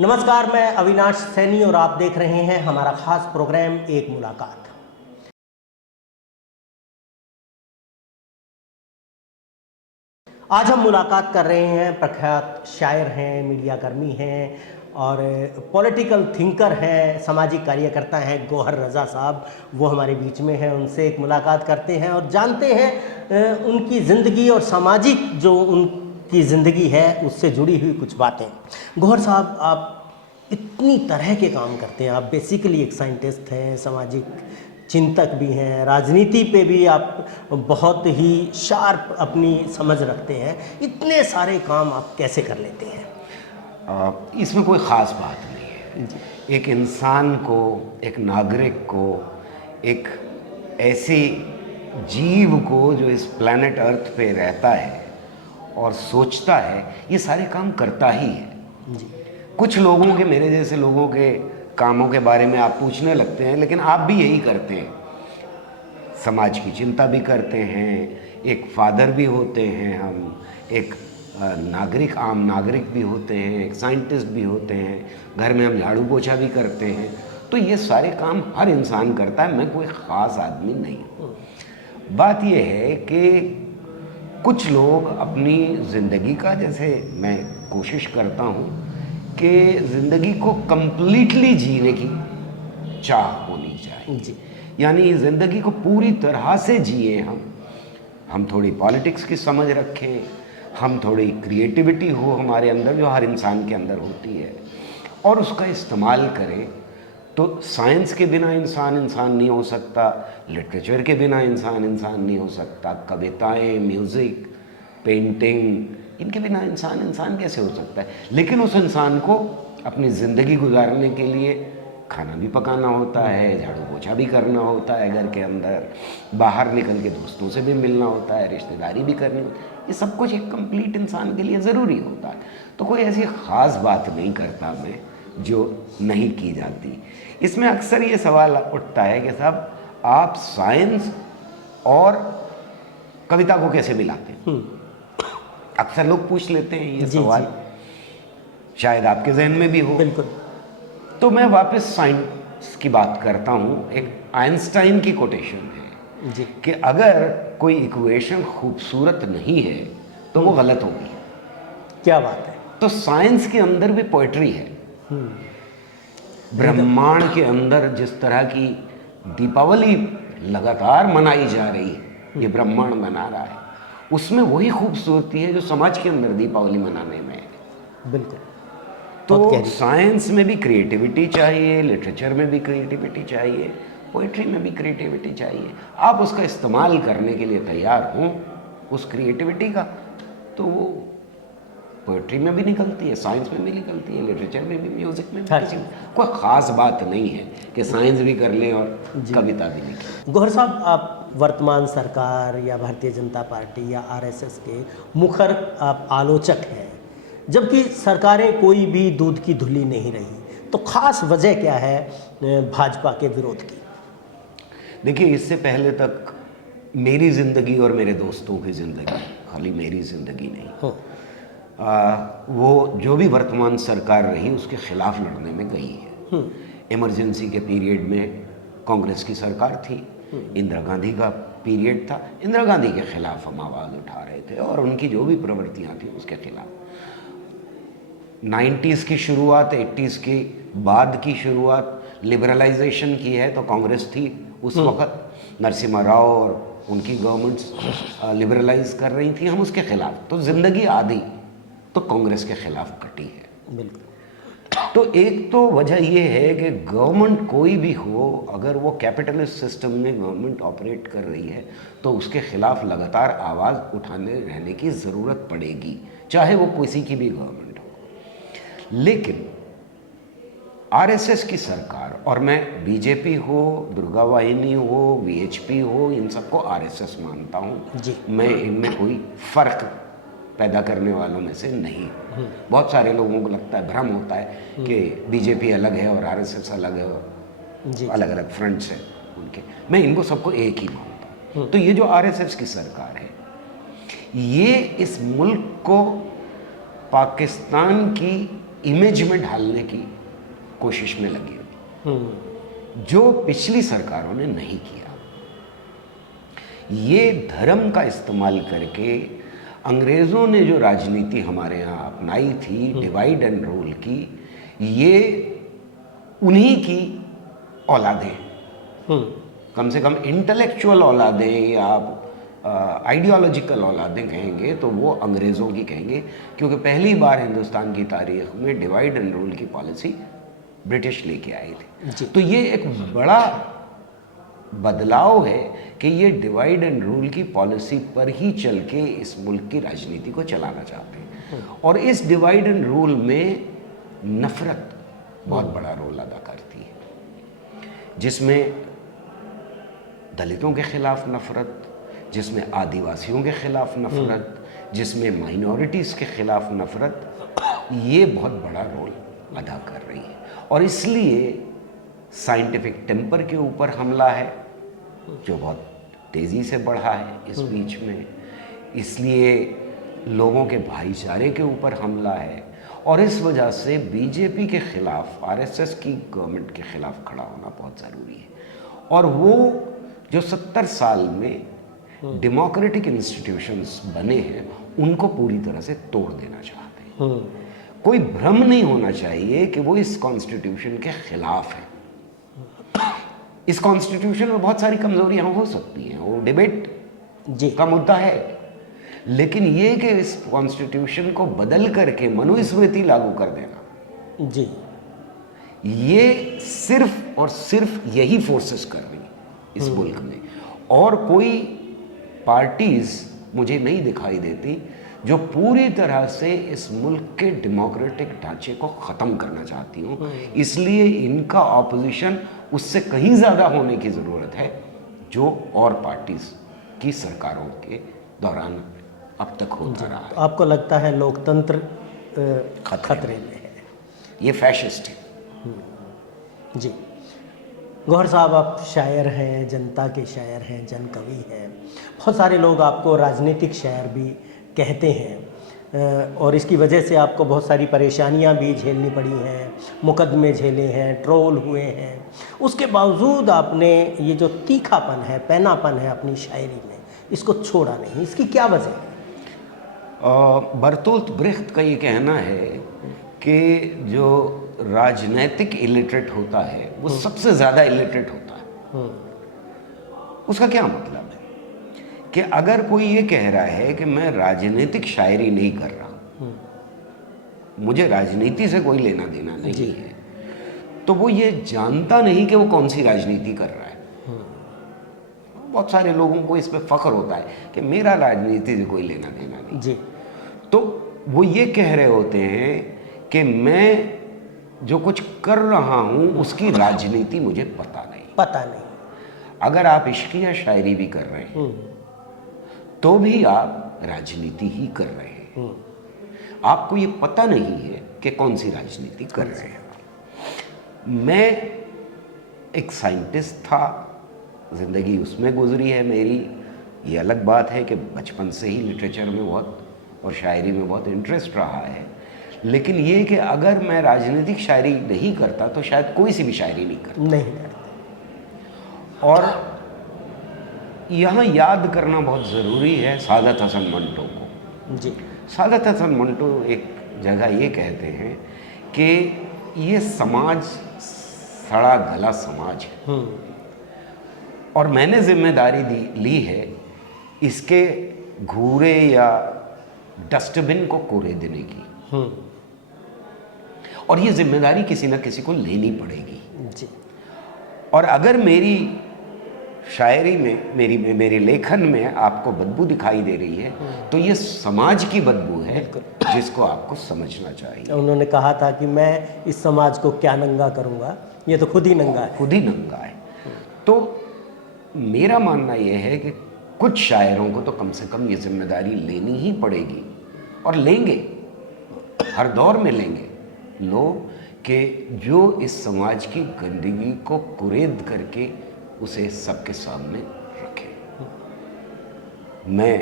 नमस्कार, मैं अविनाश सैनी और आप देख रहे हैं हमारा खास प्रोग्राम एक मुलाकात। आज हम मुलाकात कर रहे हैं प्रख्यात शायर हैं, मीडियाकर्मी हैं और पॉलिटिकल थिंकर हैं, सामाजिक कार्यकर्ता हैं गौहर रज़ा साहब। वो हमारे बीच में हैं, उनसे एक मुलाकात करते हैं और जानते हैं उनकी ज़िंदगी और सामाजिक जो उनकी ज़िंदगी है उससे जुड़ी हुई कुछ बातें। गौहर साहब, आप इतनी तरह के काम करते हैं। आप बेसिकली एक साइंटिस्ट हैं, सामाजिक चिंतक भी हैं, राजनीति पे भी आप बहुत ही शार्प अपनी समझ रखते हैं। इतने सारे काम आप कैसे कर लेते हैं? इसमें कोई ख़ास बात नहीं है। एक इंसान को, एक नागरिक को, एक ऐसे जीव को जो इस प्लैनेट अर्थ पे रहता है और सोचता है, ये सारे काम करता ही है जी। कुछ लोगों के, मेरे जैसे लोगों के कामों के बारे में आप पूछने लगते हैं, लेकिन आप भी यही करते हैं। समाज की चिंता भी करते हैं, एक फादर भी होते हैं हम, एक नागरिक, आम नागरिक भी होते हैं, एक साइंटिस्ट भी होते हैं, घर में हम झाड़ू पोछा भी करते हैं। तो ये सारे काम हर इंसान करता है, मैं कोई ख़ास आदमी नहीं हूँ। बात यह है कि कुछ लोग अपनी ज़िंदगी का, जैसे मैं कोशिश करता हूँ कि ज़िंदगी को कंप्लीटली जीने की चाह होनी चाहिए जी। यानी ज़िंदगी को पूरी तरह से जिए हम थोड़ी पॉलिटिक्स की समझ रखें, हम थोड़ी क्रिएटिविटी हो हमारे अंदर, जो हर इंसान के अंदर होती है, और उसका इस्तेमाल करें। तो साइंस के बिना इंसान नहीं हो सकता, लिटरेचर के बिना इंसान नहीं हो सकता, कविताएं, म्यूज़िक, पेंटिंग, इनके बिना इंसान कैसे हो सकता है। लेकिन उस इंसान को अपनी ज़िंदगी गुजारने के लिए खाना भी पकाना होता है, झाड़ू पोछा भी करना होता है घर के अंदर, बाहर निकल के दोस्तों से भी मिलना होता है, रिश्तेदारी भी करनी होती है। ये सब कुछ एक कंप्लीट इंसान के लिए ज़रूरी होता है। तो कोई ऐसी ख़ास बात नहीं करता मैं जो नहीं की जाती। इसमें अक्सर ये सवाल उठता है कि साहब, आप साइंस और कविता को कैसे मिलाते हैं? अक्सर लोग पूछ लेते हैं ये सवाल। शायद आपके जहन में भी हो। बिल्कुल। तो मैं वापस साइंस की बात करता हूँ। एक आइंस्टाइन की कोटेशन है जी। कि अगर कोई इक्वेशन खूबसूरत नहीं है तो वो गलत होगी। क्या बात है। तो साइंस के अंदर भी पोइट्री है। ब्रह्मांड के अंदर जिस तरह की दीपावली लगातार मनाई जा रही है, ये ब्रह्मांड मना रहा है, उसमें वही खूबसूरती है जो समाज के अंदर दीपावली मनाने में है। बिल्कुल। तो साइंस में भी क्रिएटिविटी चाहिए, लिटरेचर में भी क्रिएटिविटी चाहिए, पोइट्री में भी क्रिएटिविटी चाहिए। आप उसका इस्तेमाल करने के लिए तैयार हों उस क्रिएटिविटी का, तो वो पोइट्री में भी निकलती है, साइंस में भी निकलती है, लिटरेचर में भी, म्यूज़िक में भी। कोई ख़ास बात नहीं है कि साइंस भी कर लें और कविता भी लिखें। गौहर साहब, आप वर्तमान सरकार या भारतीय जनता पार्टी या आरएसएस के मुखर आप आलोचक हैं, जबकि सरकारें कोई भी दूध की धुली नहीं रही, तो खास वजह क्या है भाजपा के विरोध की? देखिए, इससे पहले तक मेरी ज़िंदगी और मेरे दोस्तों की ज़िंदगी, खाली मेरी ज़िंदगी नहीं, वो जो भी वर्तमान सरकार रही उसके खिलाफ लड़ने में गई है। इमरजेंसी के पीरियड में कांग्रेस की सरकार थी, इंदिरा गांधी का पीरियड था, इंदिरा गांधी के खिलाफ हम आवाज़ उठा रहे थे और उनकी जो भी प्रवृत्तियां थी उसके खिलाफ। 90s की शुरुआत, 80s के बाद की शुरुआत लिबरलाइजेशन की है तो कांग्रेस थी उस वक्त। नरसिम्हा राव और उनकी गवर्नमेंट्स लिबरलाइज कर रही थी, हम उसके खिलाफ। तो ज़िंदगी आधी तो कांग्रेस के खिलाफ कटी है। बिल्कुल। तो एक तो वजह यह है कि गवर्नमेंट कोई भी हो, अगर वो कैपिटलिस्ट सिस्टम में गवर्नमेंट ऑपरेट कर रही है तो उसके खिलाफ लगातार आवाज़ उठाने रहने की ज़रूरत पड़ेगी, चाहे वो किसी की भी गवर्नमेंट हो। लेकिन आरएसएस की सरकार, और मैं बीजेपी हो, दुर्गा वाहिनी हो, वीएचपी हो, इन सबको आरएसएस मानता हूँ जी। मैं इनमें कोई फ़र्क पैदा करने वालों में से नहीं। बहुत सारे लोगों को लगता है, भ्रम होता है कि बीजेपी अलग है और आरएसएस अलग है और अलग अलग फ्रंट्स हैं उनके। मैं इनको सबको एक ही मानता हूँ। तो ये जो आरएसएस की सरकार है, ये इस मुल्क को पाकिस्तान की इमेज में ढालने की कोशिश में लगी हुई, जो पिछली सरकारों ने नहीं किया। ये धर्म का इस्तेमाल करके अंग्रेज़ों ने जो राजनीति हमारे यहाँ अपनाई थी, डिवाइड एंड रूल की, ये उन्हीं की औलादें, कम से कम इंटेलेक्चुअल औलादें या आप आइडियोलॉजिकल औलादें कहेंगे तो वो अंग्रेज़ों की कहेंगे, क्योंकि पहली बार हिंदुस्तान की तारीख में डिवाइड एंड रूल की पॉलिसी ब्रिटिश लेके आए थे। तो ये एक बड़ा बदलाव है कि ये डिवाइड एंड रूल की पॉलिसी पर ही चल के इस मुल्क की राजनीति को चलाना चाहते हैं। और इस डिवाइड एंड रूल में नफरत बहुत बड़ा रोल अदा करती है, जिसमें दलितों के खिलाफ नफरत, जिसमें आदिवासियों के खिलाफ नफरत, जिसमें माइनॉरिटीज़ के खिलाफ नफरत, ये बहुत बड़ा रोल अदा कर रही है। और इसलिए साइंटिफिक टेम्पर के ऊपर हमला है जो बहुत तेज़ी से बढ़ा है इस बीच में, इसलिए लोगों के भाईचारे के ऊपर हमला है, और इस वजह से बीजेपी के खिलाफ, आरएसएस की गवर्नमेंट के खिलाफ खड़ा होना बहुत ज़रूरी है। और वो जो 70 साल में डेमोक्रेटिक इंस्टीट्यूशंस बने हैं उनको पूरी तरह से तोड़ देना चाहते हैं। कोई भ्रम नहीं होना चाहिए कि वो इस कॉन्स्टिट्यूशन के खिलाफ है। इस कॉन्स्टिट्यूशन में बहुत सारी कमजोरियां हो सकती हैं, वो डिबेट का मुद्दा है, लेकिन ये कि इस कॉन्स्टिट्यूशन को बदल करके मनुस्मृति लागू कर देना जी, ये सिर्फ और सिर्फ यही फोर्सेस कर रही इस मुल्क में। और कोई पार्टीज मुझे नहीं दिखाई देती जो पूरी तरह से इस मुल्क के डेमोक्रेटिक ढांचे को ख़त्म करना चाहती हूँ। इसलिए इनका ऑपोजिशन उससे कहीं ज़्यादा होने की ज़रूरत है जो और पार्टीज़ की सरकारों के दौरान अब तक होता रहा है। आपको लगता है लोकतंत्र खतरे में है? ये फैशिस्ट है। जी गौहर साहब, आप शायर हैं, जनता के शायर हैं, जन कवि हैं। बहुत सारे लोग आपको राजनीतिक शायर भी कहते हैं और इसकी वजह से आपको बहुत सारी परेशानियां भी झेलनी पड़ी हैं, मुकदमे झेले हैं, ट्रोल हुए हैं। उसके बावजूद आपने ये जो तीखापन है, पैनापन है अपनी शायरी में, इसको छोड़ा नहीं। इसकी क्या वजह है? बर्तोल्ट ब्रेख्त का ये कहना है कि जो राजनैतिक इलिटरेट होता है वो सबसे ज़्यादा इलिटरेट होता है। उसका क्या मतलब है कि अगर कोई ये कह रहा है कि मैं राजनीतिक शायरी नहीं कर रहा, मुझे राजनीति से कोई लेना देना नहीं है, तो वो ये जानता नहीं कि वो कौन सी राजनीति कर रहा है। बहुत सारे लोगों को इस पे फख्र होता है कि मेरा राजनीति से कोई लेना देना नहीं जी। तो वो ये कह रहे होते हैं कि मैं जो कुछ कर रहा हूँ उसकी राजनीति मुझे पता नहीं। अगर आप इश्किया शायरी भी कर रहे हैं तो भी आप राजनीति ही कर रहे हैं। आपको ये पता नहीं है कि कौन सी राजनीति कर रहे हैं। मैं एक साइंटिस्ट था, ज़िंदगी उसमें गुजरी है मेरी। ये अलग बात है कि बचपन से ही लिटरेचर में बहुत और शायरी में बहुत इंटरेस्ट रहा है, लेकिन ये कि अगर मैं राजनीतिक शायरी नहीं करता तो शायद कोई सी भी शायरी नहीं करता। और यहाँ याद करना बहुत ज़रूरी है सादत हसन मंटो को जी। सादत हसन मंटो एक जगह ये कहते हैं कि ये समाज सड़ा गला समाज है और मैंने जिम्मेदारी ली है इसके घूरे या डस्टबिन को कूड़े देने की, और ये जिम्मेदारी किसी न किसी को लेनी पड़ेगी जी। और अगर मेरी शायरी में, मेरे लेखन में आपको बदबू दिखाई दे रही है तो ये समाज की बदबू है जिसको आपको समझना चाहिए। उन्होंने कहा था कि मैं इस समाज को क्या नंगा करूँगा, ये तो खुद ही नंगा है। तो मेरा मानना यह है कि कुछ शायरों को तो कम से कम ये जिम्मेदारी लेनी ही पड़ेगी, और लेंगे, हर दौर में लेंगे लोग, कि जो इस समाज की गंदगी को कुरेद करके उसे सबके सामने रखे। मैं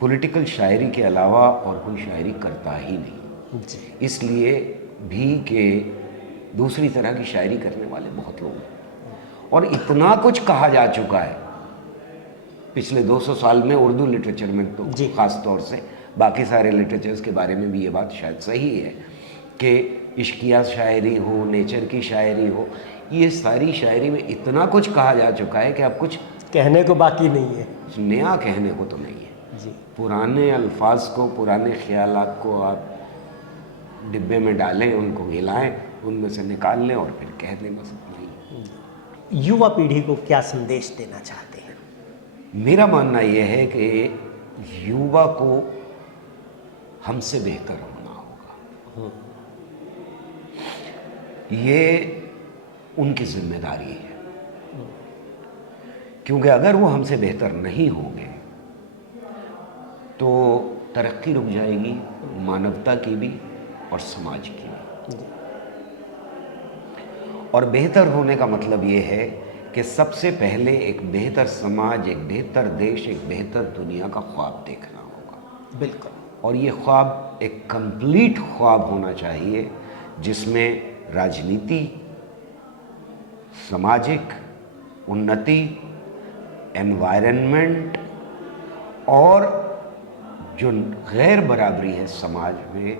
पॉलिटिकल शायरी के अलावा और कोई शायरी करता ही नहीं, इसलिए भी कि दूसरी तरह की शायरी करने वाले बहुत लोग हैं। और इतना कुछ कहा जा चुका है पिछले 200 साल में उर्दू लिटरेचर में तो जी। ख़ास तौर से, बाकी सारे लिटरेचर्स के बारे में भी ये बात शायद सही है कि इश्किया शायरी हो, नेचर की शायरी हो, ये सारी शायरी में इतना कुछ कहा जा चुका है कि अब कुछ कहने को बाकी नहीं है। नया कहने को तो नहीं है। जी। पुराने अल्फाज को, पुराने ख्यालात को आप डिब्बे में डालें, उनको हिलाएं, उनमें से निकाल लें और फिर कह दें, बस इतना ही। युवा पीढ़ी को क्या संदेश देना चाहते हैं? मेरा मानना यह है कि युवा को हमसे बेहतर होना होगा। ये उनकी जिम्मेदारी है, क्योंकि अगर वो हमसे बेहतर नहीं होंगे तो तरक्की रुक जाएगी, मानवता की भी और समाज की भी। और बेहतर होने का मतलब ये है कि सबसे पहले एक बेहतर समाज, एक बेहतर देश, एक बेहतर दुनिया का ख्वाब देखना होगा। बिल्कुल। और ये ख्वाब एक कंप्लीट ख्वाब होना चाहिए जिसमें राजनीति, सामाजिक उन्नति, एनवायरनमेंट और जो गैर बराबरी है समाज में,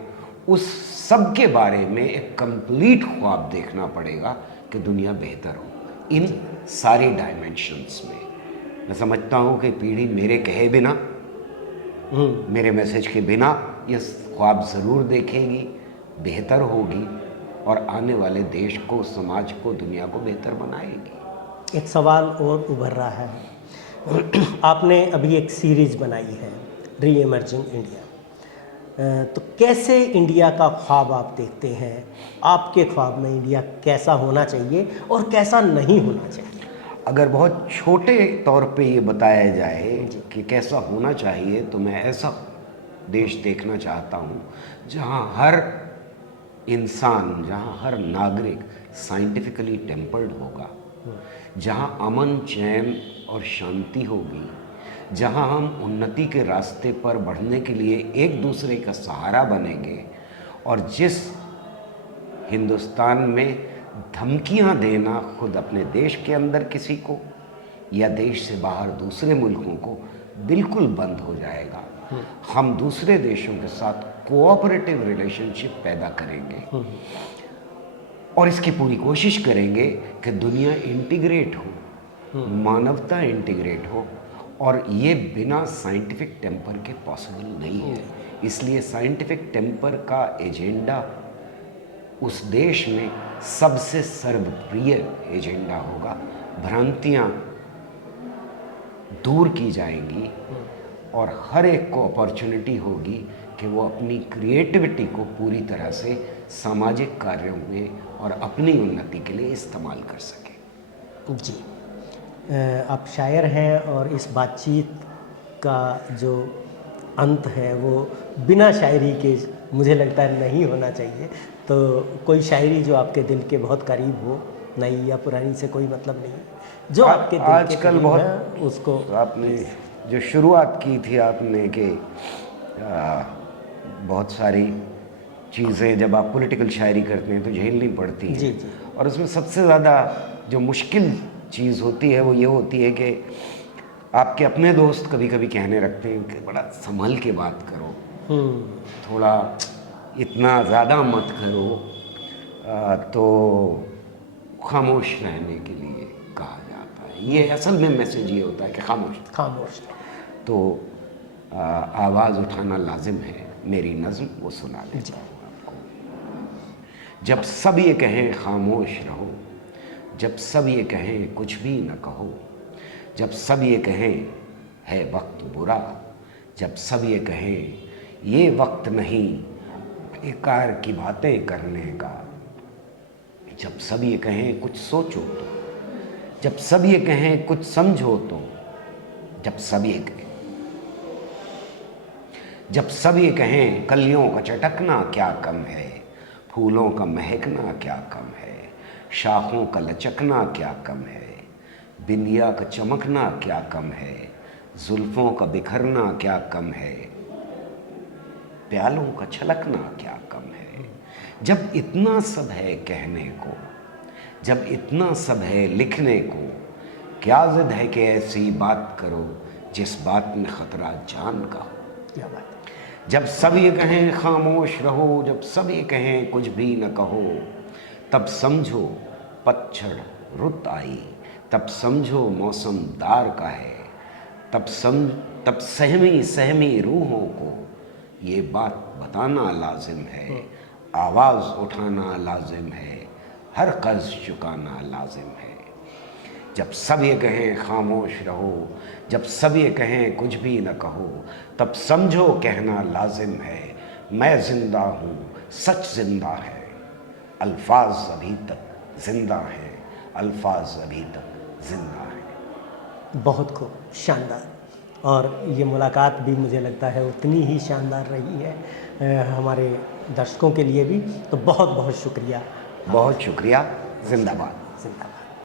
उस सब के बारे में एक कंप्लीट ख्वाब देखना पड़ेगा कि दुनिया बेहतर हो इन सारी डायमेंशंस में। मैं समझता हूँ कि पीढ़ी मेरे कहे बिना, मेरे मैसेज के बिना ये ख्वाब ज़रूर देखेगी, बेहतर होगी और आने वाले देश को, समाज को, दुनिया को बेहतर बनाएगी। एक सवाल और उभर रहा है। आपने अभी एक सीरीज बनाई है री इमर्जिंग इंडिया, तो कैसे इंडिया का ख्वाब आप देखते हैं? आपके ख्वाब में इंडिया कैसा होना चाहिए और कैसा नहीं होना चाहिए? अगर बहुत छोटे तौर पे ये बताया जाए कि कैसा होना चाहिए, तो मैं ऐसा देश देखना चाहता हूँ जहाँ हर इंसान, जहाँ हर नागरिक साइंटिफिकली टेम्पर्ड होगा, जहाँ अमन, चैन और शांति होगी, जहाँ हम उन्नति के रास्ते पर बढ़ने के लिए एक दूसरे का सहारा बनेंगे, और जिस हिंदुस्तान में धमकियां देना खुद अपने देश के अंदर किसी को या देश से बाहर दूसरे मुल्कों को बिल्कुल बंद हो जाएगा। हम दूसरे देशों के साथ कोऑपरेटिव रिलेशनशिप पैदा करेंगे और इसकी पूरी कोशिश करेंगे कि दुनिया इंटीग्रेट हो, मानवता इंटीग्रेट हो, और ये बिना साइंटिफिक टेम्पर के पॉसिबल नहीं है। इसलिए साइंटिफिक टेम्पर का एजेंडा उस देश में सबसे सर्वप्रिय एजेंडा होगा। भ्रांतियाँ दूर की जाएंगी और हर एक को अपॉर्चुनिटी होगी कि वो अपनी क्रिएटिविटी को पूरी तरह से सामाजिक कार्यों में और अपनी उन्नति के लिए इस्तेमाल कर सके। जी, आप शायर हैं और इस बातचीत का जो अंत है वो बिना शायरी के मुझे लगता है नहीं होना चाहिए। तो कोई शायरी जो आपके दिल के बहुत करीब हो, नई या पुरानी से कोई मतलब नहीं, जो आपके दिल के आजकल करीब बहुत है उसको। आपने जो शुरुआत की थी आपने कि बहुत सारी चीज़ें जब आप पॉलिटिकल शायरी करते हैं तो झेलनी पड़ती हैं। जी जी। और उसमें सबसे ज़्यादा जो मुश्किल चीज़ होती है वो ये होती है कि आपके अपने दोस्त कभी कभी कहने रखते हैं कि बड़ा संभल के बात करो, थोड़ा इतना ज़्यादा मत करो, तो खामोश रहने के लिए कहा जाता है। ये असल में मैसेज ये होता है कि खामोश। तो आवाज़ उठाना लाजिम है। मेरी नज़्म वो सुना देता हूँ आपको। जब सब ये कहें खामोश रहो, जब सब ये कहें कुछ भी न कहो, जब सब ये कहें है वक्त बुरा, जब सब ये कहें ये वक्त नहीं बेकार की बातें करने का, जब सब ये कहें कुछ सोचो तो, जब सब ये कहें कुछ समझो तो, जब सब ये कहें कलियों का चटकना क्या कम है, फूलों का महकना क्या कम है, शाखों का लचकना क्या कम है, बिंदिया का चमकना क्या कम है, जुल्फों का बिखरना क्या कम है, प्यालों का छलकना क्या कम है, जब इतना सब है कहने को, जब इतना सब है लिखने को, क्या जिद है कि ऐसी बात करो जिस बात में खतरा जान का हो। क्या बात है। जब सब ये कहें खामोश रहो, जब सब ये कहें कुछ भी न कहो, तब समझो पतझड़ रुत आई, तब समझो मौसम दार का है, तब सहमी सहमी रूहों को ये बात बताना लाजिम है, आवाज़ उठाना लाजिम है, हर कर्ज चुकाना लाजिम है। जब सब ये कहें खामोश रहो, जब सब ये कहें कुछ भी न कहो, तब समझो कहना लाजिम है, मैं जिंदा हूँ, सच जिंदा है, अल्फाज अभी तक जिंदा है, अल्फाज अभी तक जिंदा है। बहुत खूब, शानदार। और ये मुलाकात भी मुझे लगता है उतनी ही शानदार रही है हमारे दर्शकों के लिए भी। तो बहुत बहुत शुक्रिया। बहुत शुक्रिया। जिंदाबाद। जिंदाबाद।